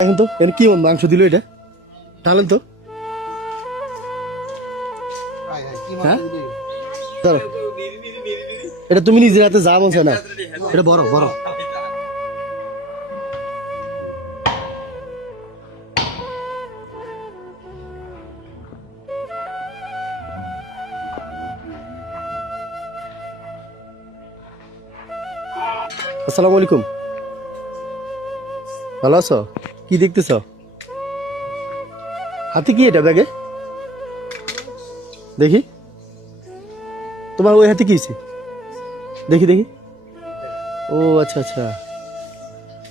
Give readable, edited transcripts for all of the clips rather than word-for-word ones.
এখন তো এর কি মাংস দিল এটা ঢালেন তো হ্যাঁ ধরো এটা তুমি নিজের হাতে যা বলছো না এটা বড় বড় আসসালামু আলাইকুম ভালো আছো কি দেখতেছ হাতে কি এটা ব্যাগে দেখি তোমার ওই হাতে কি হয়েছে দেখি দেখি ও আচ্ছা আচ্ছা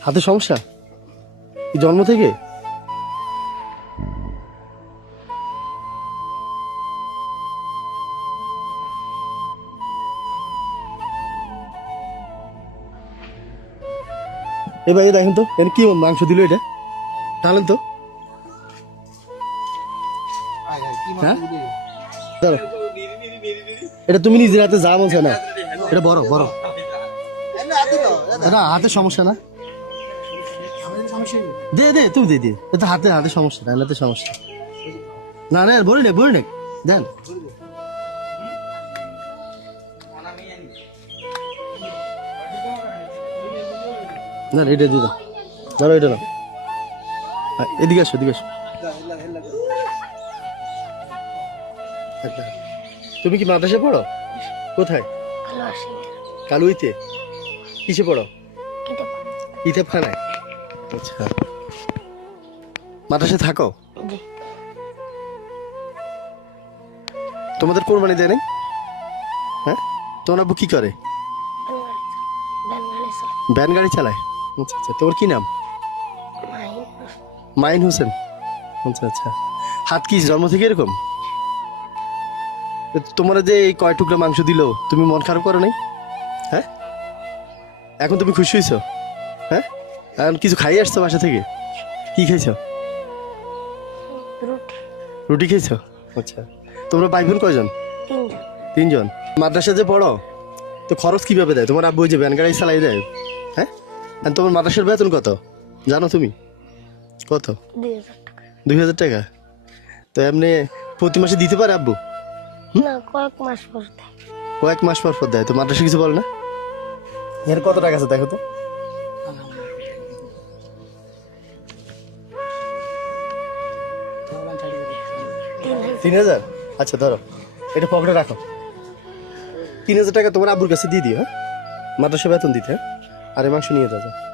হাতে সমস্যা কি জন্ম থেকে এ ভাই দেখেন তো এর কি মাংস দিল এটা ঢালেন তো হ্যাঁ ধরো এটা তুমি নিজের হাতে যা বলছো না এটা বড় বড় না হাতে সমস্যা না দে দে তুমি দে দে এটা হাতে হাতে সমস্যা না হাতে সমস্যা না না বলি না দেন না এটা দিয়ে দাও ধরো এটা না এদিকে আসো এদিকে আসো তুমি কি মাদ্রাসায় পড়ো কোথায় কালুইতে কিসে পড়ো ইতেবখানায় আচ্ছা মাদ্রাসায় থাকো তোমাদের কোরবানি দেয় নাই হ্যাঁ তোমার আব্বু কি করে ভ্যান গাড়ি চালায় আচ্ছা আচ্ছা তোমার কি নাম মাইন হোসেন আচ্ছা আচ্ছা হাত কি জন্ম থেকে এরকম তোমার যে এই কয় টুকরা মাংস দিল তুমি মন খারাপ করো নাই হ্যাঁ এখন তুমি খুশি হয়েছো হ্যাঁ এখন কিছু খাই আসছো বাসা থেকে কি খাইছো রুটি খাইছো আচ্ছা তোমরা ভাই বোন কয়জন তিনজন মাদ্রাসা যে পড়ো তো খরচ কিভাবে দেয় তোমার আব্বু যে ভ্যান গাড়ি চালাই দেয় হ্যাঁ আর তোমার মাদ্রাসার বেতন কত জানো তুমি কত 2000 টাকা তো এমনি প্রতি মাসে দিতে পারে আব্বু না কয়েক মাস পর দেয় তো মাদ্রাসা কিছু বলে না এর কত টাকা আছে দেখো তো তিন হাজার আচ্ছা ধরো এটা পকেটে রাখো 3000 টাকা তোমার আব্বুর কাছে দিয়ে দিও হ্যাঁ মাদ্রাসা বেতন দিতে হ্যাঁ আর এই মাংস নিয়ে যাও